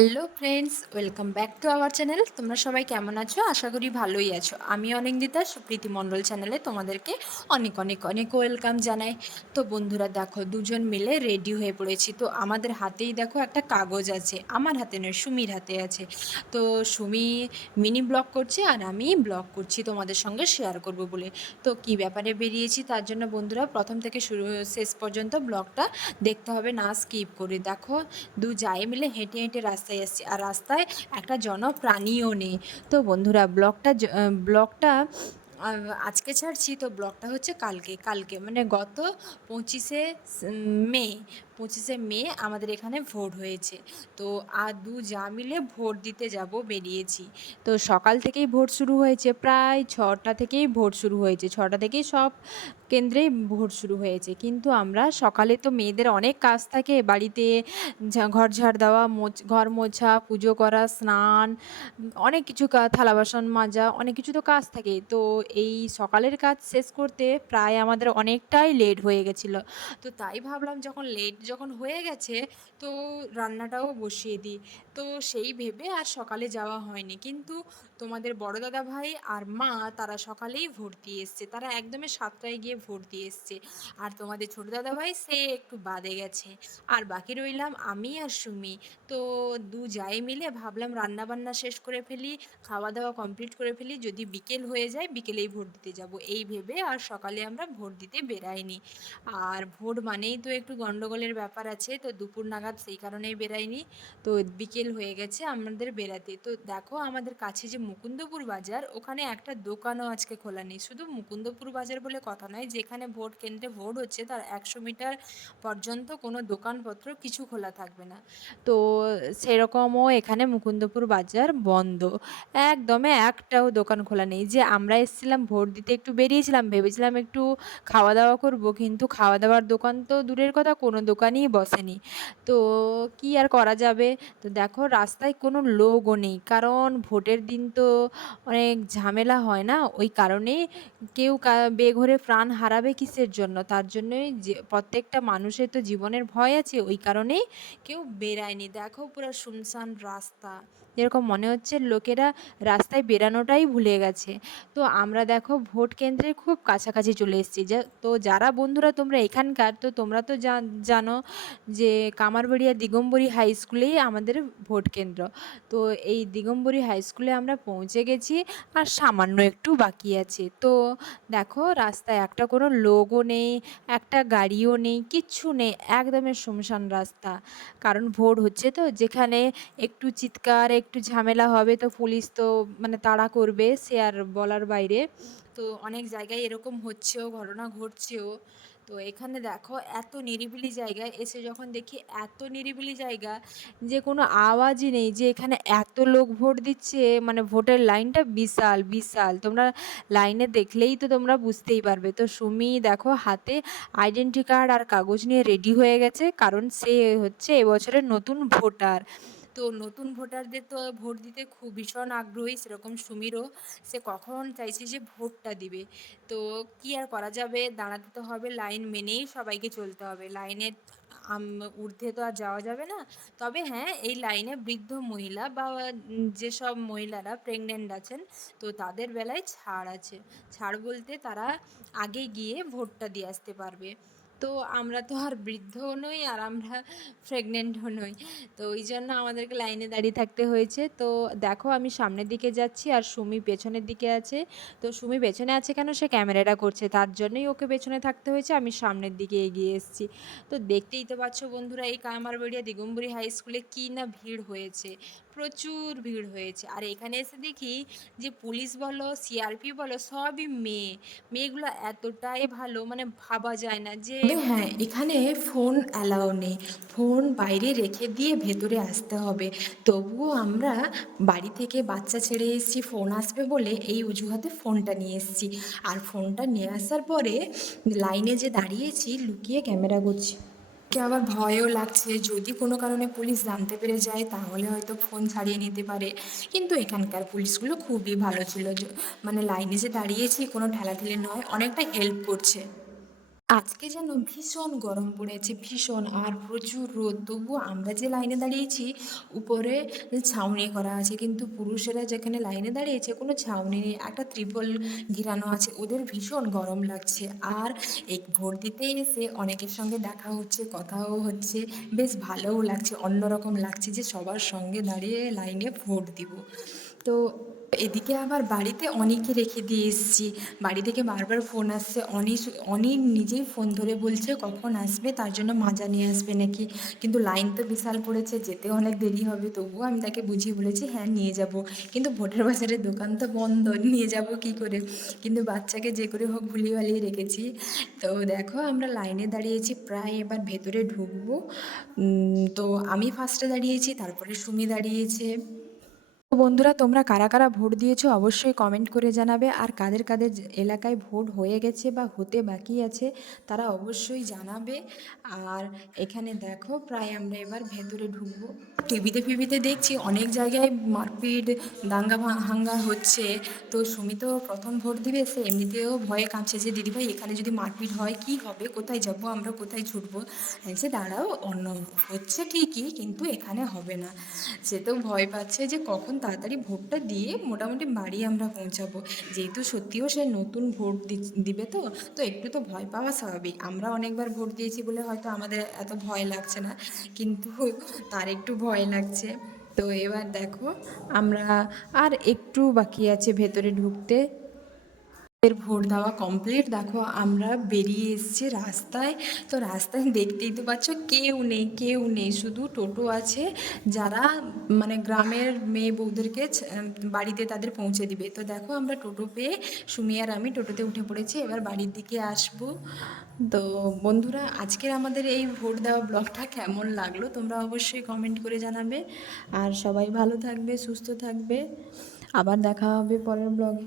Hello friends welcome back to our channel তোমরা সবাই কেমন আছো? আশা করি ভালোই আছো। আমি অনিন্দিতা, সুপ্রীতি মণ্ডল চ্যানেলে তোমাদেরকে অনেক অনেক অনেক ওয়েলকাম জানাই। তো বন্ধুরা, দেখো, দুজন মিলে রেডি হয়ে পড়েছি। তো আমাদের হাতেই দেখো একটা কাগজ আছে। আমার হাতে নয়, সুমির হাতে আছে। তো সুমি মিনি ব্লগ করছে আর আমি ব্লগ করছি তোমাদের সঙ্গে শেয়ার করব বলে। তো কি ব্যাপারে বেরিয়েছি তার জন্য বন্ধুরা, প্রথম থেকে শুরু, শেষ পর্যন্ত ব্লগটা দেখতে হবে, না স্কিপ করে। দেখো, দু যাই মিলে হেঁটে হেঁটে রাস্তায় এসেছি। আর রাস্তায় একটা জনপ্রাণীও নেই। তো বন্ধুরা ব্লগটা ব্লকটা ব্লগটা আজকে ছাড়ছি তো ব্লগটা হচ্ছে কালকে কালকে। মানে গত পঁচিশে মে পঁচিশে মে আমাদের এখানে ভোট হয়েছে। তো আর দু যা মিলে ভোট দিতে যাব, বেরিয়েছি। তো সকাল থেকেই ভোট শুরু হয়েছে, প্রায় ছটা থেকেই ভোট শুরু হয়েছে। ছটা থেকেই সব কেন্দ্রেই ভোট শুরু হয়েছে। কিন্তু আমরা সকালে তো মেয়েদের অনেক কাজ থাকে, বাড়িতে ঘর ঝাড় দেওয়া ঘর মোছা, পুজো করা, স্নান, অনেক কিছু থালা বাসন মাজা, অনেক কিছু তো কাজ থাকে। তো এই সকালের কাজ শেষ করতে প্রায় আমাদের অনেকটাই লেট হয়ে গেছিল। তো তাই ভাবলাম যখন লেট যখন হয়ে গেছে, তো রান্নাটাও বসিয়ে দিই। তো সেই ভেবে আর সকালে যাওয়া হয়নি। কিন্তু তোমাদের বড় দাদা ভাই আর মা, তারা সকালেই ভোট দিয়ে এসছে। তারা একদমই সাতটায় গিয়ে ভোট দিয়ে এসছে। আর তোমাদের ছোট দাদা ভাই, সে একটু বাদে গেছে। আর বাকি রইলাম আমি আর সুমি। তো দু যাই মিলে ভাবলাম রান্না বান্না শেষ করে ফেলি খাওয়া দাওয়া কমপ্লিট করে ফেলি। যদি বিকেল হয়ে যায়, বিকেলেই ভোট দিতে যাব। এই ভেবে আর সকালে আমরা ভোট দিতে বেরাইনি। আর ভোট মানেই তো একটু গন্ডগোলের ব্যাপার আছে, তো দুপুর নাগাদ সেই কারণেই বেরাইনি। তো বিকেল হয়ে গেছে আমাদের বেড়াতে। তো দেখো আমাদের কাছে যে মুকুন্দপুর বাজার, ওখানে একটা দোকানও আজকে খোলা নেই। শুধু মুকুন্দপুর বাজার বলে কথা নয়, যেখানে ভোট কেন্দ্রে ভোট হচ্ছে, তার একশো মিটার পর্যন্ত কোনো দোকানপত্র কিছু খোলা থাকবে না। তো সেরকমও এখানে মুকুন্দপুর বাজার বন্ধ। একদমে একটাও দোকান খোলা নেই। যে আমরা এসেছিলাম, ভোট দিতে একটু বেরিয়েছিলাম, ভেবেছিলাম একটু খাওয়া দাওয়া করব, কিন্তু খাওয়া দাওয়ার দোকান তো দূরের কথা, কোনো দোকানই বসেনি। তো কি আর করা যাবে? তো দেখো রাস্তায় কোনো লোকও নেই। কারণ ভোটের দিন তো অনেক ঝামেলা হয় না? ওই কারণে কেউ বেঘরে প্রাণ হারাবে কিসের জন্য? তার জন্যই যে, প্রত্যেকটা মানুষের তো জীবনের ভয় আছে। ওই কারণেই কেউ বেরায়নি দেখো পুরো শুনশান রাস্তা। যেরকম মনে হচ্ছে লোকেরা রাস্তায় বেরানোটাই ভুলে গেছে। তো আমরা দেখো ভোট কেন্দ্রের খুব কাছাকাছি চলে এসেছি। যা, তো যারা বন্ধুরা তোমরা এখানকার, তো তোমরা তো জানো যে কামারবাড়িয়া দিগম্বরী হাই স্কুলেই আমাদের ভোট কেন্দ্র। তো এই দিগম্বরী হাই স্কুলে আমরা পৌঁছে গেছি আর সামান্য একটু বাকি আছে। তো দেখো রাস্তায় একটা কোনো লোকও নেই, একটা গাড়িও নেই, কিচ্ছু নেই, একদমই শুনশান রাস্তা। কারণ ভোট হচ্ছে তো যেখানে একটু চিৎকার একটু ঝামেলা হবে তো পুলিশ তো মানে তাড়া করবে, সে আর বলার বাইরে। তো অনেক জায়গায় এরকম হচ্ছেও, ঘটনা ঘটছেও। তো এখানে দেখো, এত নিরিবিলি জায়গায় এসে যখন দেখি এত নিরিবিলি জায়গা, যে কোনো আওয়াজই নেই, যে এখানে এত লোক ভোট দিচ্ছে মানে ভোটের লাইনটা বিশাল বিশাল। তোমরা লাইনে দেখলেই তো তোমরা বুঝতেই পারবে। তো সুমি, দেখো, হাতে আইডেন্টি কার্ড আর কাগজ নিয়ে রেডি হয়ে গেছে, কারণ সে হচ্ছে এবছরের নতুন ভোটার। তো নতুন ভোটারদের তো ভোট দিতে খুব ভীষণ আগ্রহী সেরকম সুমিরও। সে কখন চাইছে যে ভোটটা দিবে। তো কি আর করা যাবে? দাঁড়াতে তো হবে, লাইন মেনেই সবাইকে চলতে হবে। লাইনের ঊর্ধ্বে তো আর যাওয়া যাবে না। তবে হ্যাঁ এই লাইনে বৃদ্ধ মহিলা বা যেসব মহিলারা প্রেগনেন্ট আছেন, তো তাদের বেলায় ছাড় আছে। ছাড় বলতে তারা আগে গিয়ে ভোটটা দিয়ে আসতে পারবে। তো আমরা তো আর বৃদ্ধও নই আর আমরা প্রেগনেন্টও নই। তো ওই জন্য আমাদেরকে লাইনে দাঁড়িয়ে থাকতে হয়েছে। তো দেখো আমি সামনের দিকে যাচ্ছি আর সুমি পেছনের দিকে আছে। তো সুমি পেছনে আছে কেন? সে ক্যামেরাটা করছে। তার জন্যই ওকে পেছনে থাকতে হয়েছে। আমি সামনের দিকে এগিয়ে এসেছি। তো দেখতেই তো পাচ্ছ বন্ধুরা, এই কামারবাড়িয়া দিগম্বরী হাই স্কুলে কী না ভিড় হয়েছে। প্রচুর ভিড় হয়েছে। আর এখানে এসে দেখি যে পুলিশ বলো সিআরপি বলো, সবই মেয়ে। মেয়েগুলো এতটাই ভালো মানে ভাবা যায় না যে হ্যাঁ এখানে ফোন অ্যালাউ নেই। ফোন বাইরে রেখে দিয়ে ভেতরে আসতে হবে। তবুও আমরা বাড়ি থেকে বাচ্চা ছেড়ে এসেছি, ফোন আসবে বলে এই অজুহাতে ফোনটা নিয়ে এসেছি। আর ফোনটা নিয়ে আসার পরে লাইনে যে দাঁড়িয়েছি, লুকিয়ে ক্যামেরা করছি। কে আবার ভয়ও লাগছে। যদি কোনো কারণে পুলিশ জানতে পেরে যায়, তাহলে হয়তো ফোন ছাড়িয়ে নিতে পারে। কিন্তু এখানকার পুলিশগুলো খুবই ভালো ছিল। মানে লাইনে যে দাঁড়িয়েছি, কোনো ঠেলাঠেলি নয়, অনেকটা হেল্প করছে। আজকে যেন ভীষণ গরম পড়েছে, ভীষণ। আর প্রচুর রোদ। তবুও আমরা যে লাইনে দাঁড়িয়েছি, উপরে ছাউনি করা আছে। কিন্তু পুরুষেরা যেখানে লাইনে দাঁড়িয়েছে, কোনো ছাউনি নেই। একটা ত্রিপল ঘিরানো আছে। ওদের ভীষণ গরম লাগছে। আর এই ভোট দিতে এসে অনেকের সঙ্গে দেখা হচ্ছে, কথাও হচ্ছে। বেশ ভালোও লাগছে, অন্যরকম লাগছে যে সবার সঙ্গে দাঁড়িয়ে লাইনে ভোট দিব। তো এদিকে আবার বাড়িতে অনেককে রেখে দিয়ে এসেছি। বাড়ি থেকে বারবার ফোন আসছে। অনি অনি নিজেই ফোন ধরে বলছে, কখন আসবে? তার জন্য মাজা নিয়ে আসবে নাকি? কিন্তু লাইন তো বিশাল পড়েছে, যেতে অনেক দেরি হবে। তবুও আমি তাকে বুঝিয়ে বলেছি হ্যাঁ নিয়ে যাব। কিন্তু ভোটের বাজারের দোকান তো বন্ধ, নিয়ে যাব কী করে? কিন্তু বাচ্চাকে যে করে হোক ভুলিয়ে ভালিয়ে রেখেছি। তো দেখো, আমরা লাইনে দাঁড়িয়েছি, প্রায় এবার ভেতরে ঢুকবো। তো আমি ফার্স্টে দাঁড়িয়েছি, তারপরে সুমি দাঁড়িয়েছে। তো বন্ধুরা তোমরা কারা কারা ভোট দিয়েছ অবশ্যই কমেন্ট করে জানাবে। আর কাদের কাদের এলাকায় ভোট হয়ে গেছে বা হতে বাকি আছে তারা অবশ্যই জানাবে। আর এখানে দেখো প্রায় আমরা এবার ভেতরে ঢুকবো। টিভিতে ফিভিতে দেখছি অনেক জায়গায় মারপিট দাঙ্গা ভা- হাঙ্গা হচ্ছে। তো সুমি তো প্রথম ভোট দিবে সে এমনিতেও ভয়ে কাঁপছে যে দিদিভাই এখানে যদি মারপিট হয় কি হবে? কোথায় যাব আমরা? কোথায় ছুটবো? বলছি, দাঁড়াও অন্য হচ্ছে ঠিকই কিন্তু এখানে হবে না। সে তো ভয় পাচ্ছে যে কখন তাড়াতাড়ি ভোটটা দিয়ে মোটামুটি বাড়ি আমরা পৌঁছাবো। যেহেতু সত্যিও সে নতুন ভোট দিবে তো তো একটু তো ভয় পাওয়া স্বাভাবিক। আমরা অনেকবার ভোট দিয়েছি বলে হয়তো আমাদের এত ভয় লাগছে না, কিন্তু তার একটু ভয় লাগছে। তো এবার দেখো, আমরা আর একটু বাকি আছে ভেতরে ঢুকতে। এর ভোট দেওয়া কমপ্লিট দেখো, আমরা বেরিয়ে এসেছি রাস্তায়। তো রাস্তায় দেখতেই তো পাচ্ছ, কেউ নেই কেউ নেই। শুধু টোটো আছে, যারা মানে গ্রামের মেয়ে বউদেরকে বাড়িতে তাদের পৌঁছে দিবে। তো দেখো, আমরা টোটো পেয়ে সুমি আর আমি টোটোতে উঠে পড়েছি। এবার বাড়ির দিকে আসব। তো বন্ধুরা, আজকের আমাদের এই ভোট দেওয়া ব্লগটা কেমন লাগল? তোমরা অবশ্যই কমেন্ট করে জানাবে। আর সবাই ভালো থাকবে, সুস্থ থাকবে। আবার দেখা হবে পরের ব্লগে।